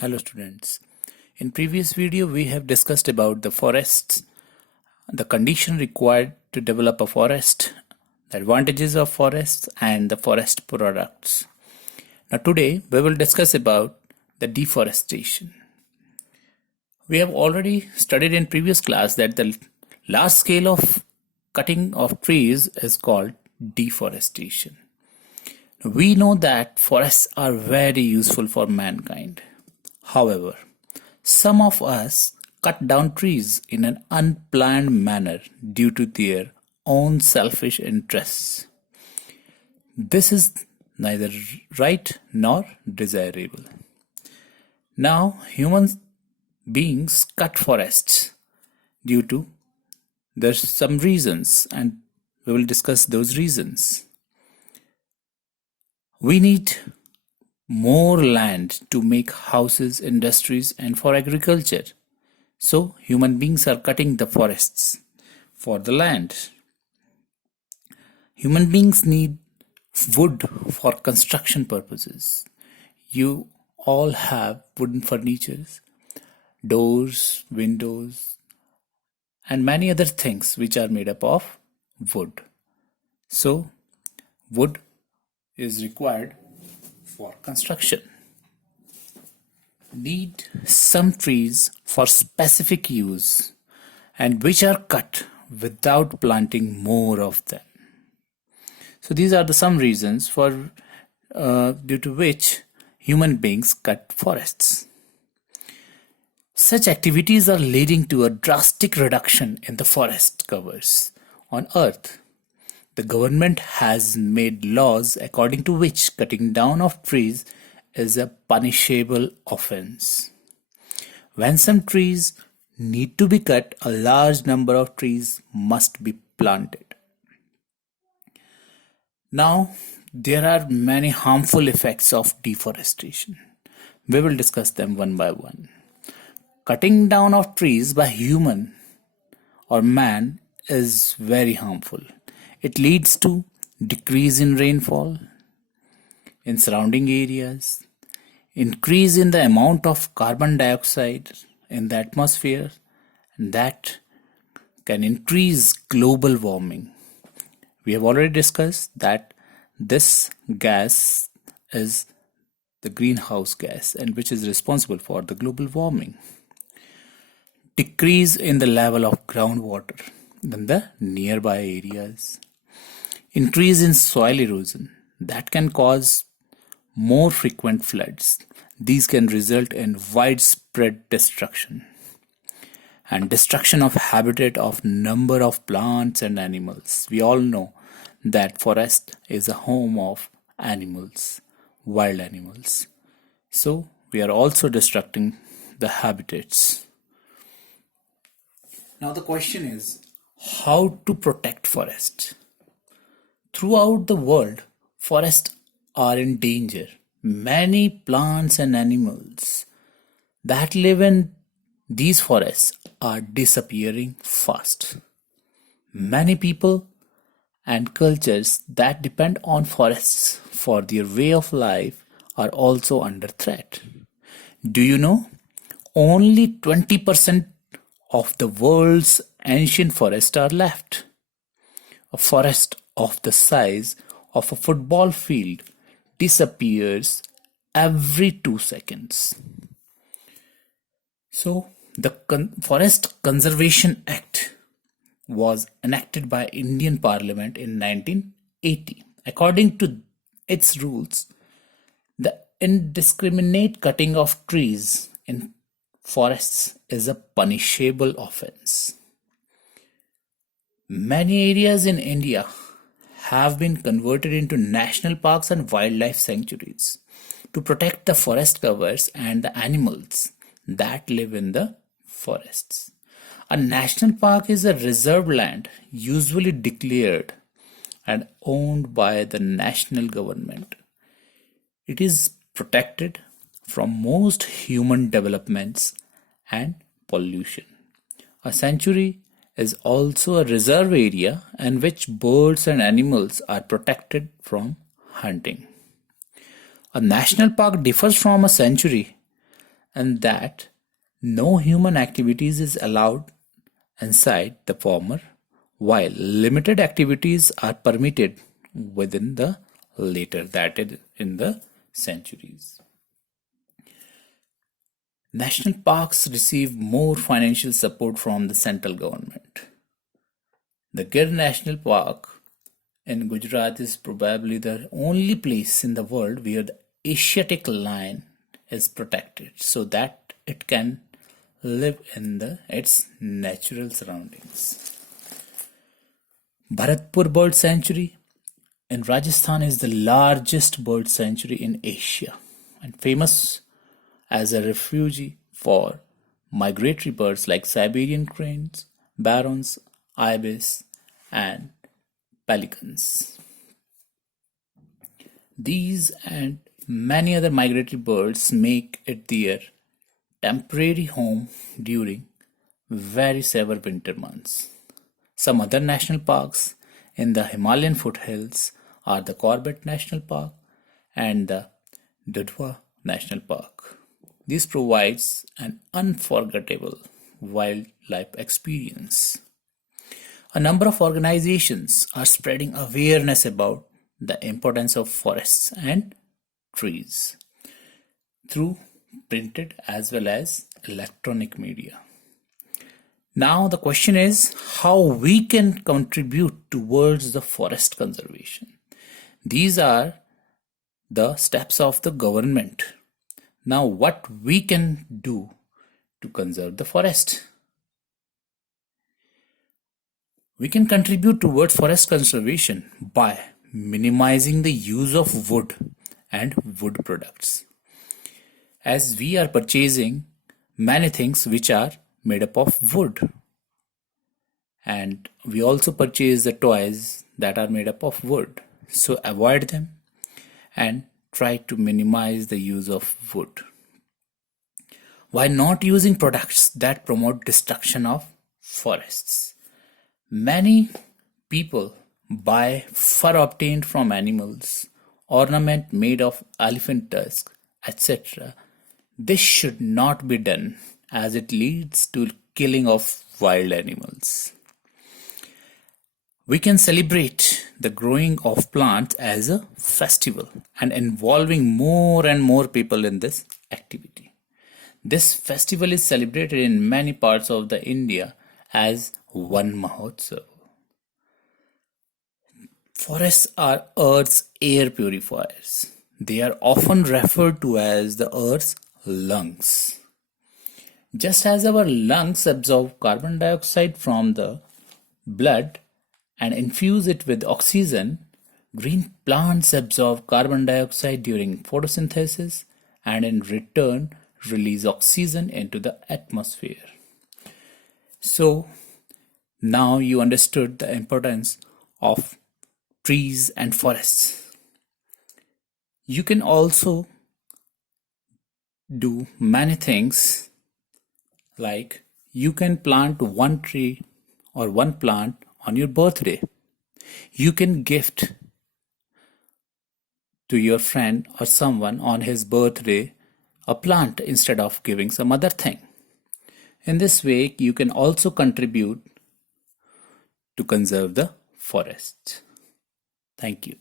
Hello students. In previous video we have discussed about the forests, the condition required to develop a forest, the advantages of forests and the forest products. Now today we will discuss about the deforestation. We have already studied in previous class that the large scale of cutting of trees is called deforestation. We know that forests are very useful for mankind. However, some of us cut down trees in an unplanned manner due to their own selfish interests. This is neither right nor desirable. Now, human beings cut forests due to there's some reasons, and we will discuss those reasons. We need more land to make houses, industries, and for agriculture. So, human beings are cutting the forests for the land. Human beings need wood for construction purposes. You all have wooden furnitures, doors, windows, and many other things which are made up of wood. So, wood is required for construction. Need some trees for specific use and which are cut without planting more of them. So these are the some reasons for due to which human beings cut forests. Such activities are leading to a drastic reduction in the forest covers on earth. The government has made laws according to which cutting down of trees is a punishable offense. When some trees need to be cut, a large number of trees must be planted. Now, there are many harmful effects of deforestation. We will discuss them one by one. Cutting down of trees by human or man is very harmful. It leads to decrease in rainfall in surrounding areas, increase in the amount of carbon dioxide in the atmosphere, and that can increase global warming. We have already discussed that this gas is the greenhouse gas and which is responsible for the global warming. Decrease in the level of groundwater in the nearby areas. Increase in soil erosion that can cause more frequent floods. These can result in widespread destruction and destruction of habitat of number of plants and animals. We all know that forest is a home of animals, wild animals. So we are also destructing the habitats. Now the question is how to protect forest. Throughout the world, forests are in danger. Many plants and animals that live in these forests are disappearing fast. Many people and cultures that depend on forests for their way of life are also under threat. Do you know? Only 20% of the world's ancient forests are left. A forest of the size of a football field disappears every 2 seconds. So, the Forest Conservation Act was enacted by Indian Parliament in 1980. According to its rules, the indiscriminate cutting of trees in forests is a punishable offense. Many areas in India have been converted into national parks and wildlife sanctuaries to protect the forest covers and the animals that live in the forests. A national park is a reserved land usually declared and owned by the national government. It is protected from most human developments and pollution. A sanctuary is also a reserve area in which birds and animals are protected from hunting. A national park differs from a sanctuary and that no human activities is allowed inside the former, while limited activities are permitted within the later, that is in the sanctuaries. National parks receive more financial support from the central government. The Gir National Park in Gujarat is probably the only place in the world where the Asiatic lion is protected so that it can live in its natural surroundings. Bharatpur Bird Sanctuary in Rajasthan is the largest bird sanctuary in Asia and famous as a refuge for migratory birds like Siberian cranes, barons, ibis, and pelicans. These and many other migratory birds make it their temporary home during very severe winter months. Some other national parks in the Himalayan foothills are the Corbett National Park and the Dudhwa National Park. This provides an unforgettable wildlife experience. A number of organizations are spreading awareness about the importance of forests and trees through printed as well as electronic media. Now the question is how we can contribute towards the forest conservation. These are the steps of the government. Now what we can do to conserve the forest? We can contribute towards forest conservation by minimizing the use of wood and wood products. As we are purchasing many things which are made up of wood, and we also purchase the toys that are made up of wood, so avoid them and try to minimize the use of wood. Why not using products that promote destruction of forests? Many people buy fur obtained from animals, ornament made of elephant tusk, etc. This should not be done as it leads to killing of wild animals. We can celebrate the growing of plants as a festival and involving more and more people in this activity. This festival is celebrated in many parts of the India as Van Mahotsav. Forests are Earth's air purifiers. They are often referred to as the Earth's lungs. Just as our lungs absorb carbon dioxide from the blood and infuse it with oxygen, green plants absorb carbon dioxide during photosynthesis and in return release oxygen into the atmosphere. So now you understood the importance of trees and forests. You can also do many things, like you can plant one tree or one plant on your birthday. You can gift to your friend or someone on his birthday a plant instead of giving some other thing. In this way, you can also contribute to conserve the forest. Thank you.